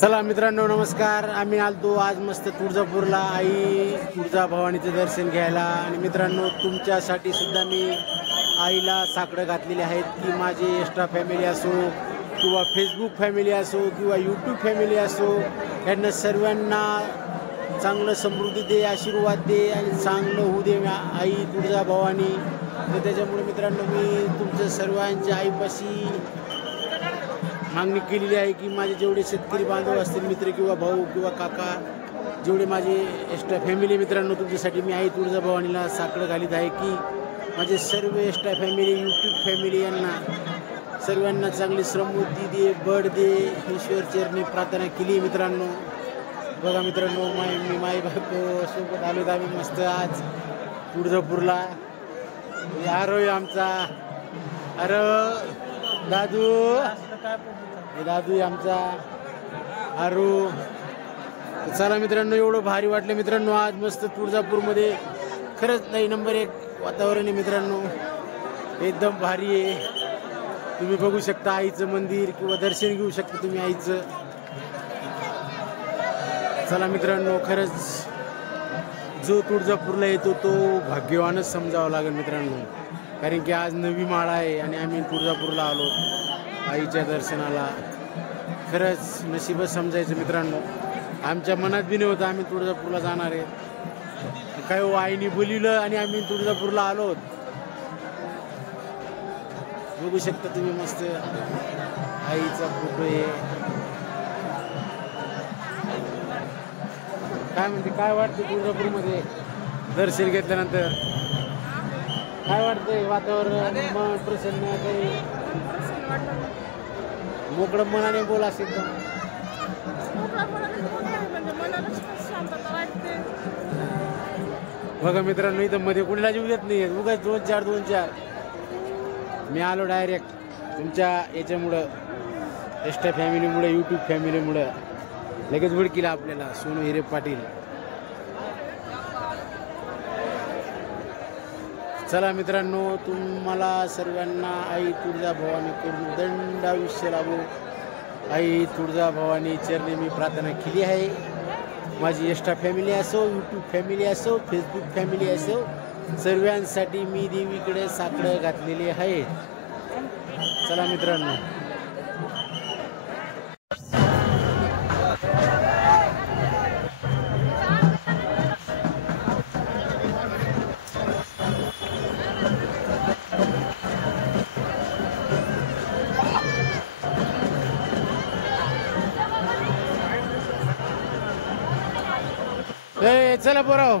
चला मित्रांनो नमस्कार। आम्ही आलतो आज मस्त तुळजापूरला आई तुळजाभवानीचं दर्शन घ्यायला। आणि मित्रांनो तुमच्यासाठी सुद्धा मी आईला साकडं घातलेले आहेत की माझे एक्स्ट्रा फॅमिली असो किंवा फेसबुक फॅमिली असो किंवा यूट्यूब फॅमिली असो, यांना सर्वांना चांगलं समृद्धी दे, आशीर्वाद दे आणि चांगलं होऊ दे आई तुळजाभवानी। तर त्याच्यामुळे मित्रांनो मी तुमच्या सर्वांच्या आईपाशी मागणी केलेली आहे की माझे जेवढे शेतकरी बांधव असतील, मित्र किंवा भाऊ किंवा काका, जेवढे माझे एक्स्ट्रा फॅमिली मित्रांनो, तुमच्यासाठी मी आई तुळजाभवानीला साकडं घालीत आहे की माझे सर्व एक्स्ट्रा फॅमिली यूट्यूब फॅमिली यांना सर्वांना चांगली समृद्धी दे, बळ दे, ईश्वर चरणी प्रार्थना केली मित्रांनो। बघा मित्रांनो मी माई बायको सोबत आलो आम्ही मस्त आज तुळजापूरला। आरोय आमचा, अरे दादू, हे दादू आमचा आरू। चला मित्रांनो एवढं भारी वाटलं मित्रांनो आज मस्त तुळजापूरमध्ये, खरंच नाही नंबर एक वातावरण आहे मित्रांनो, एकदम भारी आहे। तुम्ही बघू शकता आईचं मंदिर किंवा दर्शन घेऊ शकता तुम्ही आईचं। चला मित्रांनो खरंच जो तुळजापूरला येतो तो भाग्यवानच समजावं लागेल मित्रांनो, कारण की आज नवी माळ आहे आणि आम्ही तुळजापूरला आलो आईच्या दर्शनाला। खरंच नशीबच समजायचं मित्रांनो, आमच्या मनात बी नव्हतं आम्ही तुळजापूरला जाणार आहे, काय हो आईने बोलिवलं आणि आम्ही तुळजापूरला आलो। बघू शकता तुम्ही मस्त आईचा फोटो आहे। काय म्हणते, काय वाटतं तुळजापूरमध्ये दर्शन घेतल्यानंतर? काय वाटतंय वातावरण, मन प्रसन्न, काही मोकळं मनाने बोल असेल तर? बघा मित्रांनो इथं मध्ये कुणाला जीव देत नाही, उगाच दोन चार मी आलो डायरेक्ट तुमच्या याच्यामुळं, एक्स्ट्रा फॅमिलीमुळे, यूट्यूब फॅमिलीमुळं लगेच ओळखीला आपल्याला सोनू हिरे पाटील। चला मित्रांनो तुम्हाला सर्वांना आई तुळजाभवानी कडून दंड आयुष्य लाभो। आई तुळजाभवानी चरणी मी प्रार्थना केली आहे। माझी एक्स्ट्रा फॅमिली असो, यूट्यूब फॅमिली असो, फेसबुक फॅमिली असो, सर्वांसाठी मी देवीकडे साकडं घातलेली आहे। चला मित्रांनो चला पोराव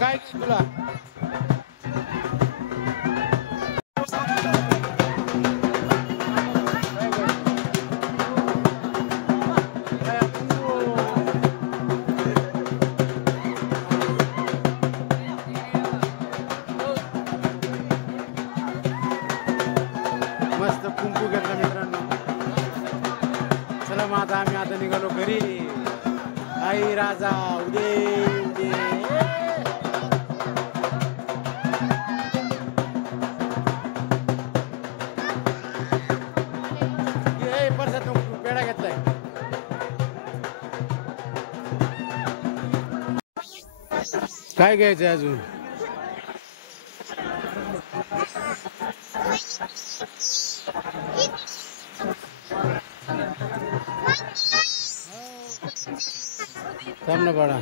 काय तुला मस्त कुंकू घेतला मित्रांनो। चला मग आता आम्ही आता निघालो घरी। आई राजा उदे उदे, पेढा घेतलाय। काय घ्यायचंय अजून? थांब ना बाळा।